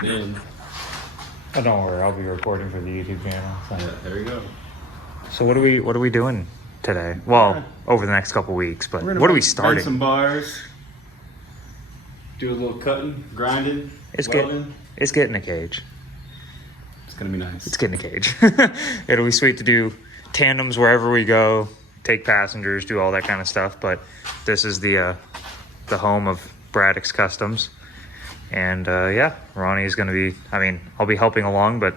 zoom it in. Oh, don't worry, I'll be recording for the YouTube channel. So. Yeah, there you go. So what are we doing today? Well, over the next couple weeks, but We're gonna what are we run starting? some bars. Do a little cutting, grinding, welding. It's getting a cage. It's gonna be nice. It's getting a cage. It'll be sweet to do tandems wherever we go, take passengers, do all that kind of stuff. But this is the home of Bradix Customs. And yeah, Ronnie's gonna be, I mean, I'll be helping along, but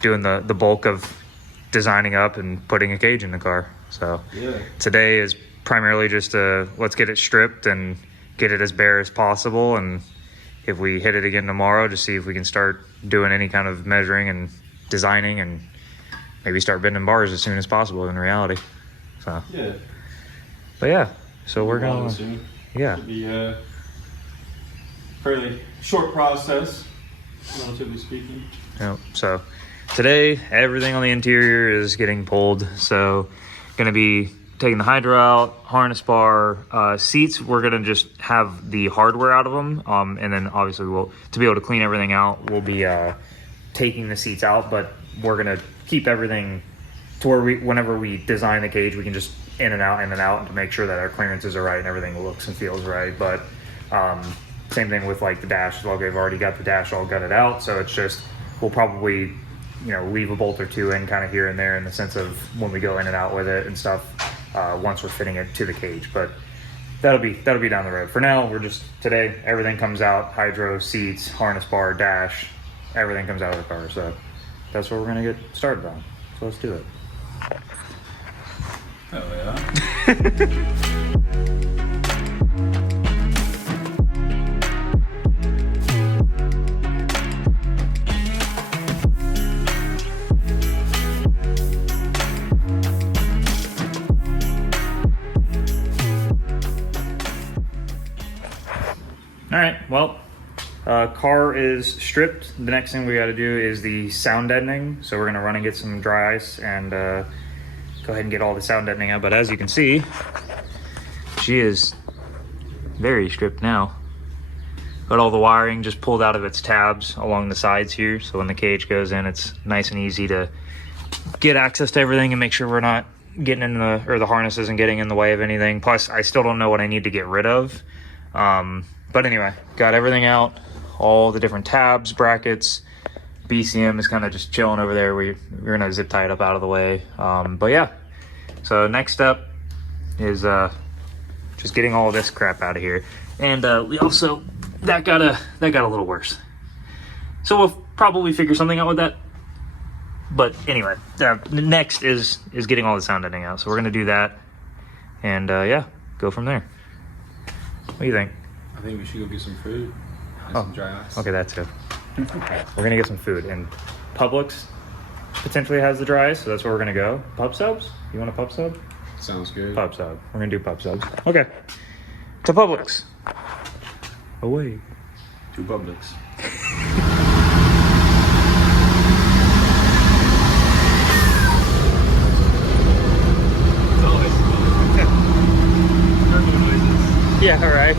doing the bulk of designing up and putting a cage in the car. So yeah. Today is primarily just let's get it stripped and get it as bare as possible. And if we hit it again tomorrow, just see if we can start doing any kind of measuring and designing and maybe start bending bars as soon as possible in reality. So yeah. But yeah, so we're gonna soon. Yeah. It'll be a fairly short process, relatively speaking. Yep. So today everything on the interior is getting pulled. So gonna be taking the hydro out, harness bar, seats. We're gonna just have the hardware out of them, and then obviously to be able to clean everything out, we'll be taking the seats out. But we're gonna keep everything to where whenever we design the cage, we can just in and out to make sure that our clearances are right and everything looks and feels right. But same thing with like the dash. Well, we've already got the dash all gutted out, so it's just we'll probably leave a bolt or two in kind of here and there in the sense of when we go in and out with it and stuff once we're fitting it to the cage. But that'll be down the road. For now, we're just today everything comes out: hydro, seats, harness bar, dash, everything comes out of the car. So that's what we're gonna get started on. So let's do it. Oh yeah. All right, well, car is stripped. The next thing we got to do is the sound deadening. So we're gonna run and get some dry ice and go ahead and get all the sound deadening out. But as you can see, she is very stripped now. Got all the wiring just pulled out of its tabs along the sides here. So when the cage goes in, it's nice and easy to get access to everything and make sure we're not getting in the harness isn't getting in the way of anything. Plus, I still don't know what I need to get rid of. But anyway, got everything out, all the different tabs, brackets. BCM is kind of just chilling over there. We're gonna zip tie it up out of the way. But yeah, so next step is just getting all of this crap out of here. And we also, that got a little worse. So we'll probably figure something out with that. But anyway, next is getting all the sound deadening out. So we're gonna do that and yeah, go from there. What do you think? I think we should go get some food and some dry ice. Okay, that's good. We're gonna get some food, and Publix potentially has the dry ice, so that's where we're gonna go. Pub subs? You want a pub sub? Sounds good. Pub sub. We're gonna do pub subs. Okay. To Publix. Away. To Publix. Yeah, all right.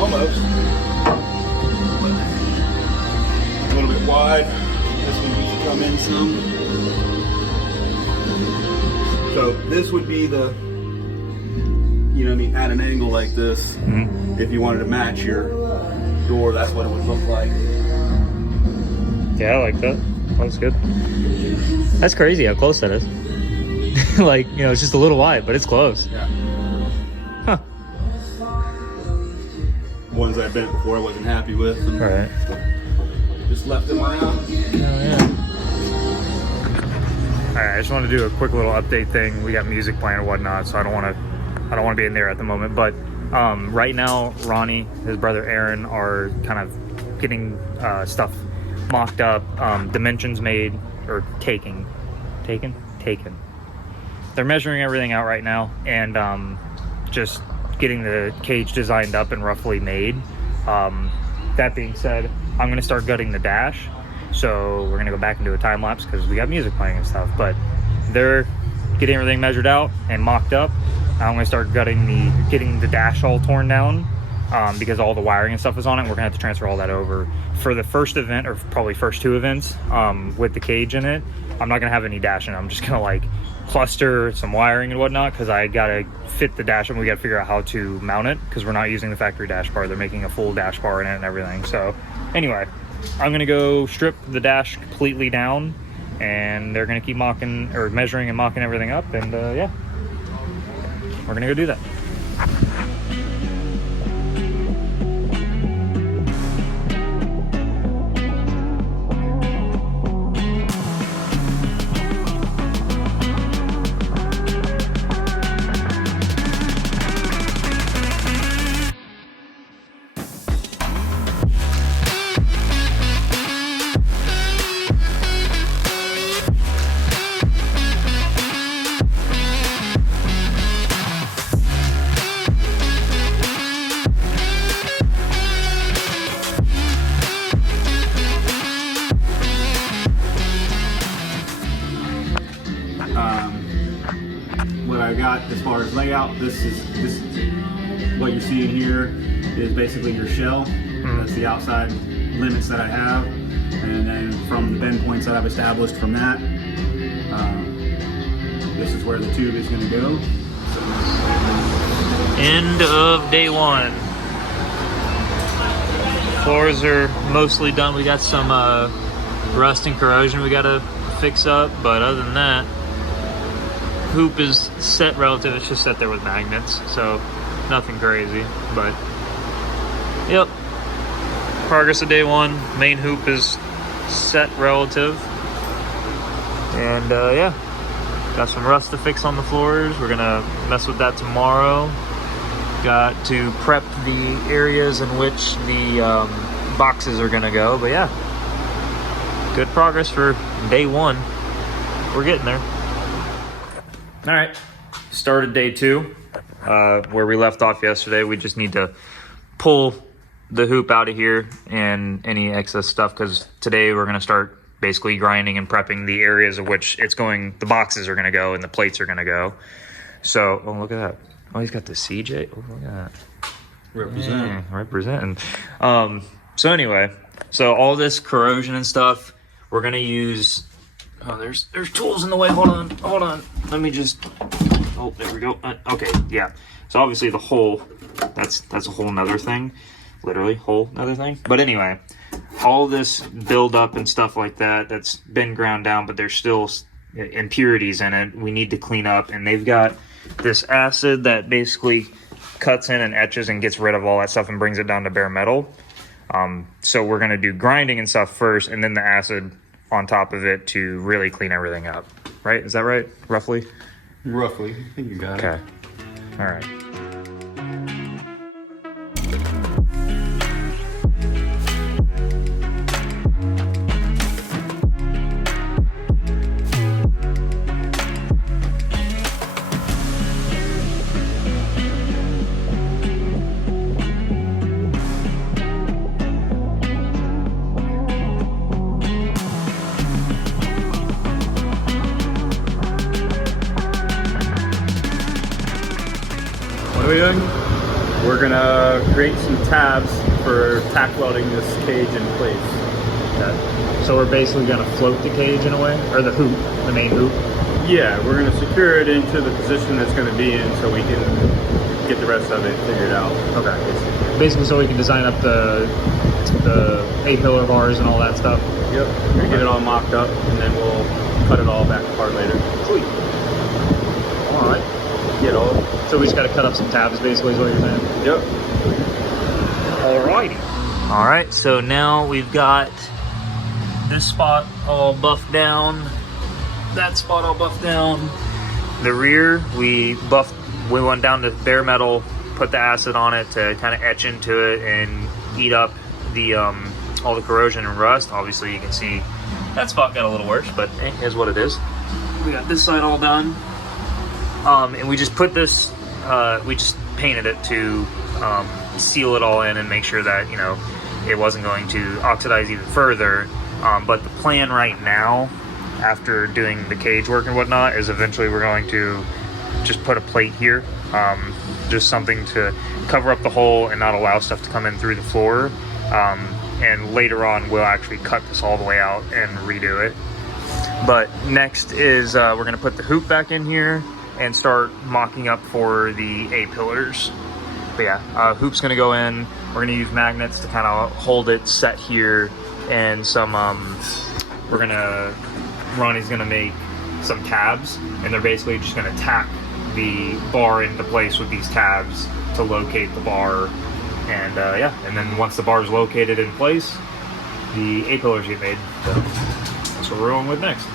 Almost. A little bit wide. This one needs to come in some. So this would be the, at an angle like this. Mm-hmm. If you wanted to match your door, that's what it would look like. Yeah, I like that. That's good. That's crazy how close that is. Like, it's just a little wide, but it's close. Yeah. Huh. Ones I bent before I wasn't happy with. And right. Just left them around. Oh, yeah. All right, I just want to do a quick little update thing. We got music playing and whatnot, so I don't want to be in there at the moment. But right now, Ronnie, his brother Aaron are kind of getting stuff mocked up, dimensions made or taken. They're measuring everything out right now and just getting the cage designed up and roughly made. That being said, I'm going to start gutting the dash So we're gonna go back and do a time lapse because we got music playing and stuff. But they're getting everything measured out and mocked up. I'm gonna start getting the dash all torn down because all the wiring and stuff is on it. We're gonna have to transfer all that over for the first event, or probably first 2 events with the cage in it. I'm not gonna have any dash in it. I'm just gonna like cluster some wiring and whatnot because I gotta fit the dash and we gotta figure out how to mount it because we're not using the factory dash bar. They're making a full dash bar in it and everything. So anyway, I'm gonna go strip the dash completely down, and they're gonna keep mocking or measuring and mocking everything up, and yeah, we're gonna go do that. What I got as far as layout, this what you see in here is basically your shell. That's the outside limits that I have, and then from the bend points that I've established from that, this is where the tube is going to go. End of day 1. Floors are mostly done. We got some rust and corrosion we gotta fix up, but other than that, hoop is set relative. It's just set there with magnets, so nothing crazy. But yep, progress of day 1. Main hoop is set relative, and yeah, got some rust to fix on the floors. We're gonna mess with that tomorrow. Got to prep the areas in which the boxes are gonna go. But yeah, good progress for day 1. We're getting there. All right, started day 2 where we left off yesterday. We just need to pull the hoop out of here and any excess stuff, because today we're gonna start basically grinding and prepping the areas of which the boxes are gonna go and the plates are gonna go. So, oh, look at that. Oh, he's got the CJ. Oh, look at that. Representing. So anyway, so all this corrosion and stuff, we're gonna use. Oh, there's tools in the way. Hold on. Let me just. Oh, there we go. Okay, yeah. So obviously the hole, that's a whole nother thing. Literally, whole nother thing. But anyway, all this buildup and stuff like that, that's been ground down, but there's still impurities in it. We need to clean up, and they've got this acid that basically cuts in and etches and gets rid of all that stuff and brings it down to bare metal. So we're gonna do grinding and stuff first, and then the acid on top of it to really clean everything up. Right? Is that right? Roughly? Roughly. I think you got it. Okay. All right. What are we doing? We're gonna create some tabs for tack welding this cage in place. Okay. So we're basically gonna float the cage in a way, or the hoop, the main hoop. Yeah, we're gonna secure it into the position that's gonna be in so we can get the rest of it figured out. Okay. Basically, so we can design up the A-pillar bars and all that stuff. Yep. We're gonna get it all mocked up, and then we'll cut it all back apart later. Sweet. All right. Get all. So we just got to cut up some tabs, basically, is what you're saying? Yep. Alrighty. All right, so now we've got this spot all buffed down, that spot all buffed down. The rear, we went down to bare metal, put the acid on it to kind of etch into it and eat up the all the corrosion and rust. Obviously, you can see that spot got a little worse, but here's what it is. We got this side all done. And we just put this, we just painted it to seal it all in and make sure that, you know, it wasn't going to oxidize even further. But the plan right now, after doing the cage work and whatnot, is eventually we're going to just put a plate here, just something to cover up the hole and not allow stuff to come in through the floor. And later on, we'll actually cut this all the way out and redo it. But next is we're gonna put the hoop back in here and start mocking up for the A-pillars. But yeah, hoop's gonna go in. We're gonna use magnets to kind of hold it set here, and some, Ronnie's gonna make some tabs, and they're basically just gonna tack the bar into place with these tabs to locate the bar. And yeah, and then once the bar is located in place, the A-pillars get made. So that's what we're rolling with next.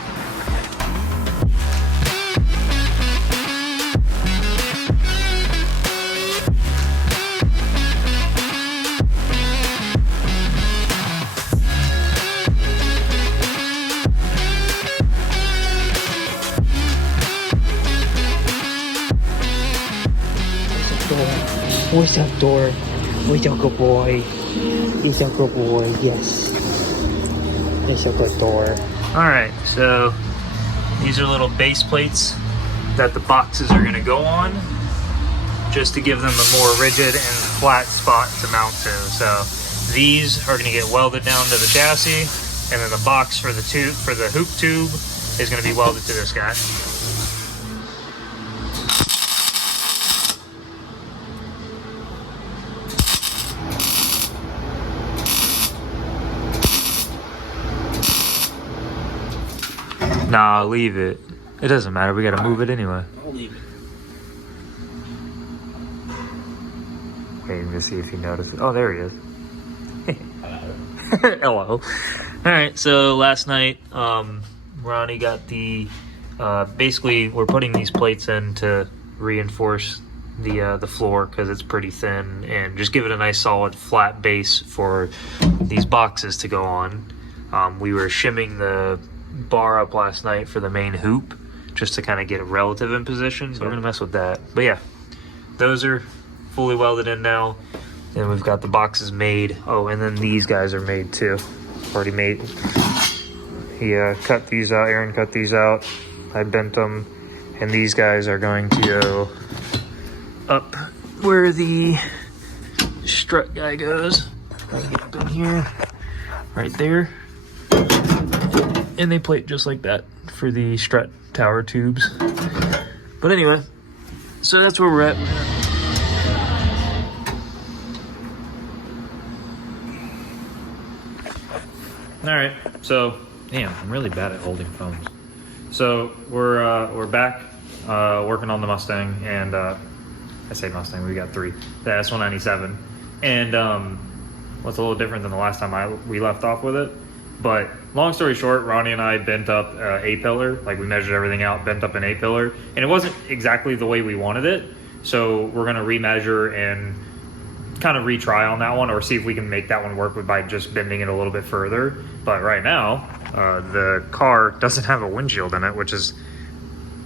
Where's that door? Where's your good boy? He's a good boy, yes. It's a good door. Alright, so these are little base plates that the boxes are going to go on, just to give them a more rigid and flat spot to mount to. So these are going to get welded down to the chassis, and then the box for the tube, for the hoop tube, is going to be welded to this guy. Nah, leave it. It doesn't matter. We gotta move it anyway. I'll leave it. Waiting to see if he notices. Oh, there he is. Hello. Alright, so last night, Ronnie got the, basically we're putting these plates in to reinforce the floor because it's pretty thin, and just give it a nice solid flat base for these boxes to go on. We were shimming the bar up last night for the main hoop just to kind of get a relative in position, so we're gonna mess with that. But yeah, those are fully welded in now, and we've got the boxes made. Oh, and then these guys are made too, already made. He cut these out, Aaron cut these out, I bent them, and these guys are going to go up where the strut guy goes. I can get up in here, right there. And they plate just like that for the strut tower tubes. But anyway, so that's where we're at. All right, so damn, I'm really bad at holding phones. So we're back working on the Mustang, and I say Mustang, we got three, the S197, and what's a little different than the last time we left off with it. But long story short, Ronnie and I bent up A-pillar, like we measured everything out, bent up an A-pillar, and it wasn't exactly the way we wanted it. So we're gonna remeasure and kind of retry on that one, or see if we can make that one work by just bending it a little bit further. But right now, the car doesn't have a windshield in it, which is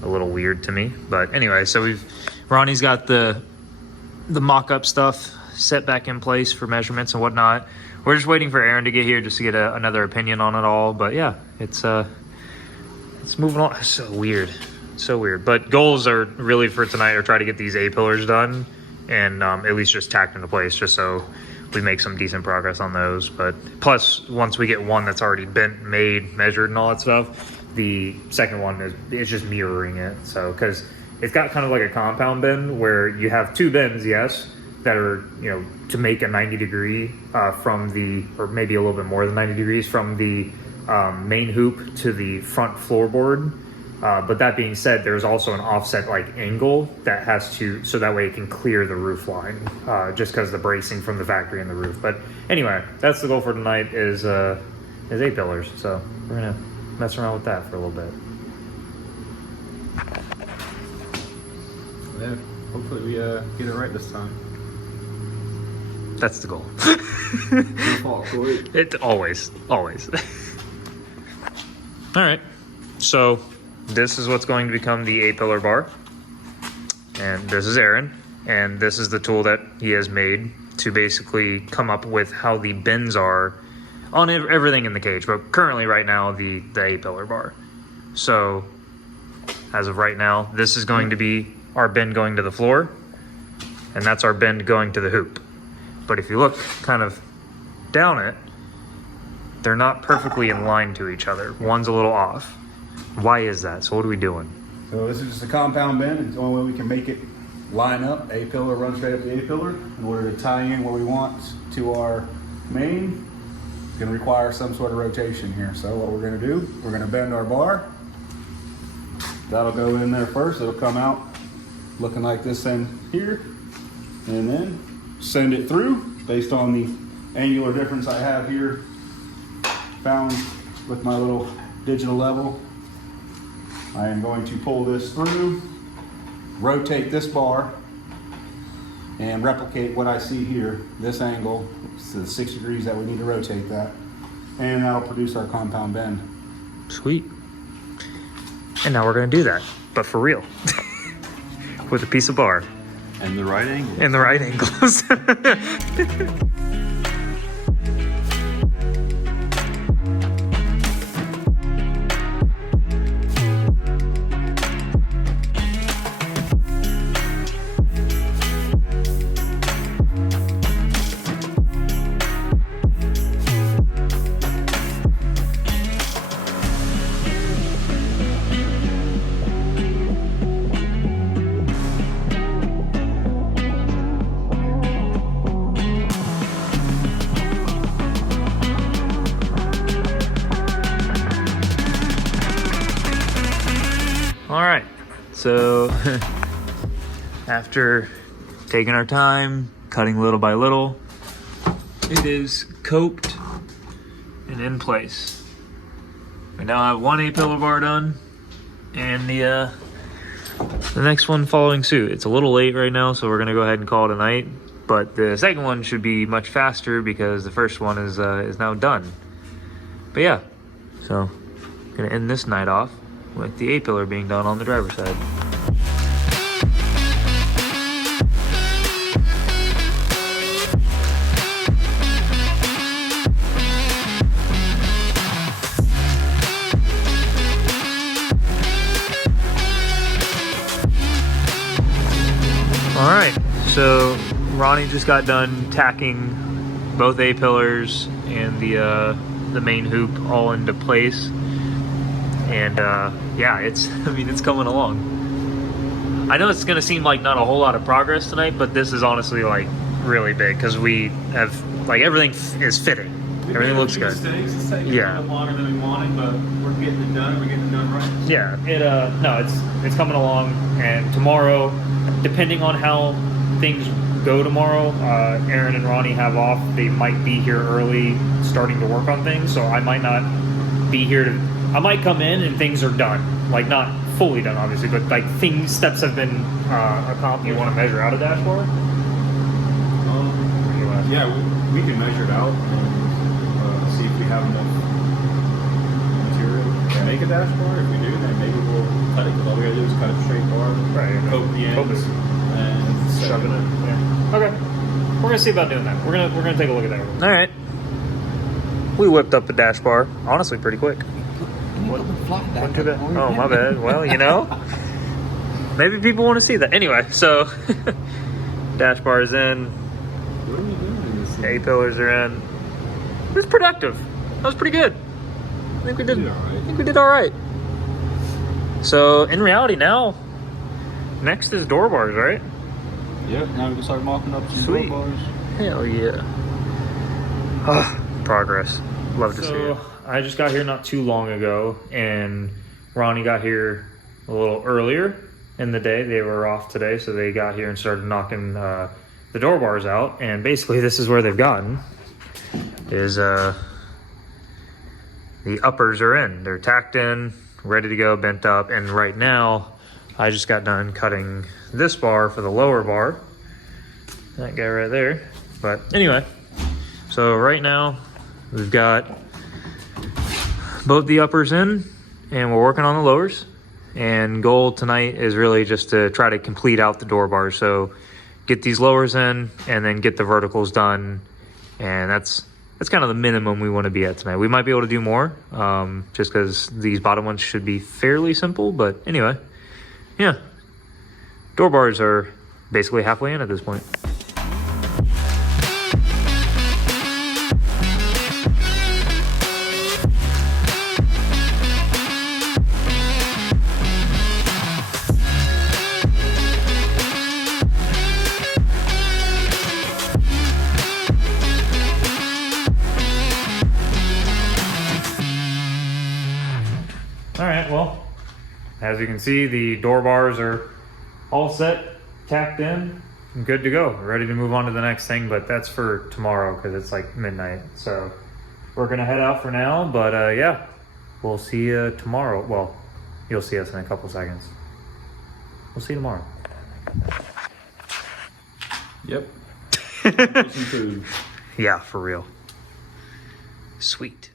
a little weird to me. But anyway, so Ronnie's got the mock-up stuff set back in place for measurements and whatnot. We're just waiting for Aaron to get here just to get another opinion on it all. But yeah, it's moving on. It's so weird. So weird. But goals are really for tonight are try to get these A-pillars done and at least just tacked into place, just so we make some decent progress on those. But plus, once we get one that's already bent, made, measured, and all that stuff, the second one is just mirroring it. So, because it's got kind of like a compound bend where you have two bends, yes, that are, you know, to make a 90 degree from the, or maybe a little bit more than 90 degrees from the main hoop to the front floorboard. But that being said, there's also an offset like angle that has to, so that way it can clear the roof line, just because the bracing from the factory and the roof. But anyway, that's the goal for tonight is A-pillars. So we're gonna mess around with that for a little bit. Yeah, hopefully we get it right this time. That's the goal. Your fault, Cory. It always. All right, so this is what's going to become the A-pillar bar, and this is Aaron, and this is the tool that he has made to basically come up with how the bends are on everything in the cage, but currently right now the A-pillar bar. So as of right now, this is going to be our bend going to the floor, and that's our bend going to the hoop. But if you look kind of down it, they're not perfectly in line to each other. One's a little off. Why is that? So what are we doing? So this is just a compound bend. It's the only way we can make it line up. A-pillar runs straight up the A-pillar. In order to tie in where we want to our main, it's gonna require some sort of rotation here. So what we're gonna do, we're gonna bend our bar. That'll go in there first. It'll come out looking like this end here. And then send it through based on the angular difference I have here found with my little digital level. I am going to pull this through, rotate this bar, and replicate what I see here, this angle, it's the 6 degrees that we need to rotate that, and that'll produce our compound bend. Sweet. And now we're gonna do that, but for real. With a piece of bar. And the right angle. In the right angles. All right, so after taking our time, cutting little by little, it is coped and in place. We now have one A-pillar bar done, and the next one following suit. It's a little late right now, so we're gonna go ahead and call it a night. But the second one should be much faster because the first one is now done. But yeah, so gonna end this night off with the A-pillar being done on the driver's side. All right, so Ronnie just got done tacking both A-pillars and the main hoop all into place. And yeah, it's coming along. I know it's gonna seem like not a whole lot of progress tonight, but this is honestly like really big because we have like everything is fitting. Everything looks good. It's taking Yeah. a little longer than we wanted, but we're getting it done. We're getting it done right. Yeah, it's coming along, and tomorrow, depending on how things go tomorrow, Aaron and Ronnie have off. They might be here early, starting to work on things, so I might not be here to. I might come in and things are done, like not fully done, obviously, but like steps have been accomplished. You want to measure out a dashboard? Yeah, we can measure it out and see if we have enough material to make a dashboard. If we do, then maybe we'll cut it, because all we gotta do is cut a straight bar, Right. coat the ends, and Shove it in. Yeah. Okay. We're gonna see about doing that. We're gonna take a look at that. All right. We whipped up the dash bar, honestly, pretty quick. Oh, my bad. Well, maybe people want to see that. Anyway, so dash bar is in. What are we doing in this thing? A-pillars are in. It was productive. That was pretty good. I think we did all right. So in reality now, next is door bars, right? Yep, now we can start mocking up some Sweet. door bars. Hell yeah. Progress. Love to see it. I just got here not too long ago, and Ronnie got here a little earlier in the day. They were off today, so they got here and started knocking the door bars out. And basically this is where they've gotten, is the uppers are in. They're tacked in, ready to go, bent up. And right now, I just got done cutting this bar for the lower bar. That guy right there. But anyway, so right now we've got both the uppers in, and we're working on the lowers. And goal tonight is really just to try to complete out the door bars. So get these lowers in and then get the verticals done. And that's that's kind of the minimum we want to be at tonight. We might be able to do more, just because these bottom ones should be fairly simple. But anyway, yeah, door bars are basically halfway in at this point. All right, well, as you can see, the door bars are all set, tacked in, and good to go. We're ready to move on to the next thing, but that's for tomorrow because it's like midnight. So we're gonna head out for now, but yeah, we'll see you tomorrow. Well, you'll see us in a couple seconds. We'll see you tomorrow. Yep. Some food. Yeah, for real. Sweet.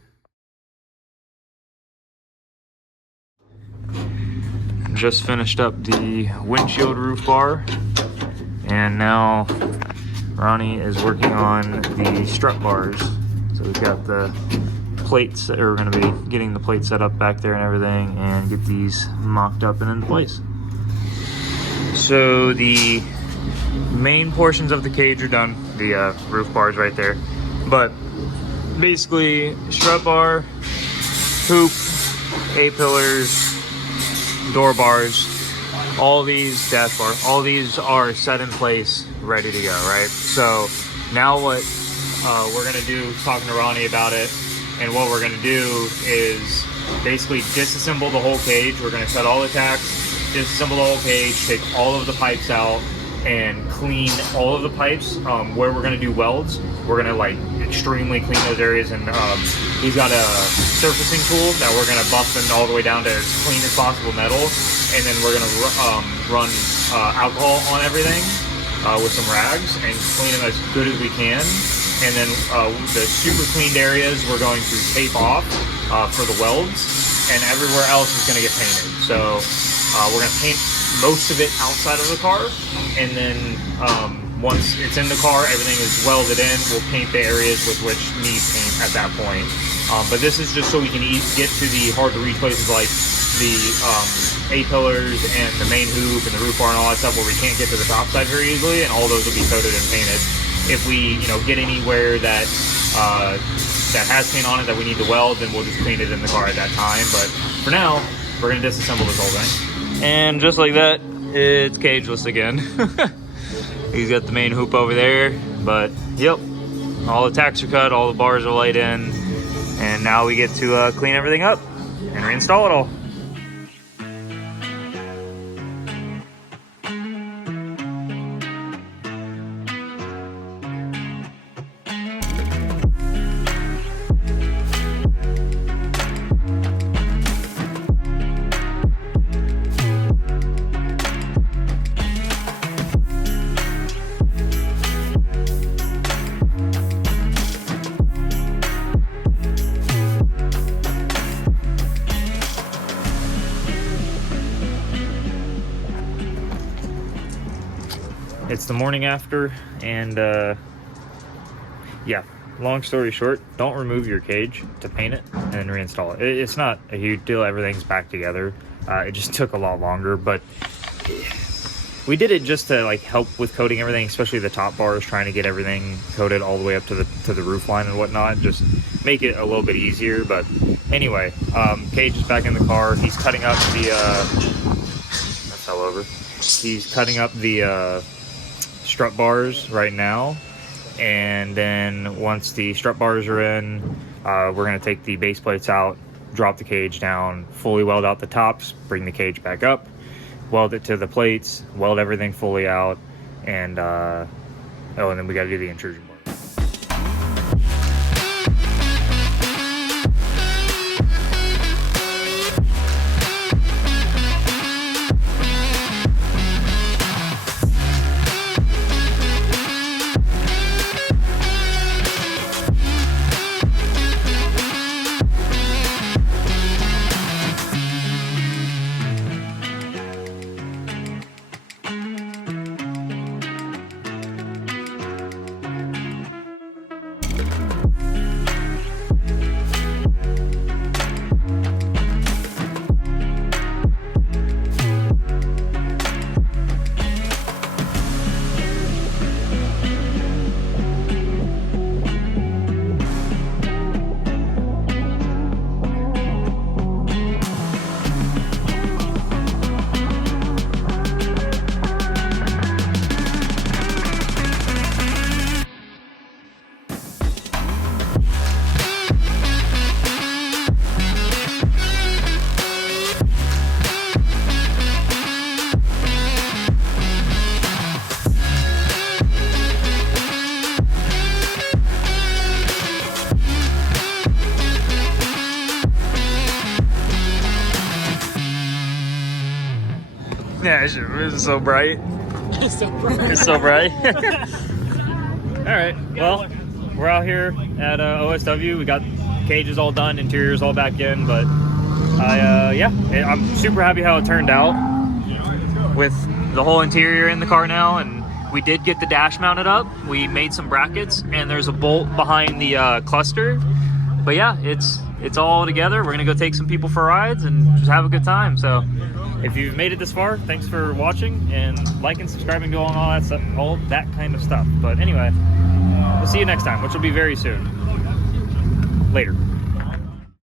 Just finished up the windshield roof bar, and now Ronnie is working on the strut bars. So we've got the plates, or we're going to be getting the plate set up back there and everything, and get these mocked up and into place. So the main portions of the cage are done, the roof bars right there, but basically strut bar, hoop, A-pillars, door bars, all these dash bar, all these are set in place, ready to go, right? So now what we're gonna do, talking to Ronnie about it, and what we're gonna do is basically disassemble the whole cage. We're gonna cut all the tacks, disassemble the whole cage, take all of the pipes out, and clean all of the pipes. Where we're gonna do welds, we're gonna like extremely clean those areas, and he's got a surfacing tool that we're gonna buff them all the way down to as clean as possible metal, and then we're gonna run alcohol on everything with some rags and clean them as good as we can. And then the super cleaned areas we're going to tape off for the welds, and everywhere else is gonna get painted. So we're gonna paint most of it outside of the car, and then once it's in the car, everything is welded in. We'll paint the areas with which need paint at that point. But this is just so we can get to the hard to reach places like the A-pillars and the main hoop and the roof bar and all that stuff where we can't get to the top side very easily, and all those will be coated and painted. If we, get anywhere that that has paint on it that we need to weld, then we'll just paint it in the car at that time. But for now, we're gonna disassemble this whole thing. And just like that, it's cageless again. He's got the main hoop over there, but yep, all the tacks are cut, all the bars are laid in, and now we get to clean everything up and reinstall it all. It's the morning after, and yeah, long story short, don't remove your cage to paint it and then reinstall it. It's not a huge deal. Everything's back together. It just took a lot longer, but we did it just to like help with coating everything, especially the top bars, trying to get everything coated all the way up to the roof line and whatnot, just make it a little bit easier. But anyway, cage is back in the car. He's cutting up the that fell over. He's cutting up the strut bars right now, and then once the strut bars are in, we're going to take the base plates out, drop the cage down, fully weld out the tops, bring the cage back up, weld it to the plates, weld everything fully out, and and then we got to do the intrusion board. Yeah, it's so bright. It's so bright. It's so bright. All right. Well, we're out here at OSW. We got cages all done, interiors all back in, but yeah, I'm super happy how it turned out with the whole interior in the car now, and we did get the dash mounted up. We made some brackets, and there's a bolt behind the cluster. But yeah, it's all together. We're gonna go take some people for rides and just have a good time. So if you've made it this far, thanks for watching, and like and subscribing to all that stuff, all that kind of stuff. But anyway, we'll see you next time, which will be very soon. Later.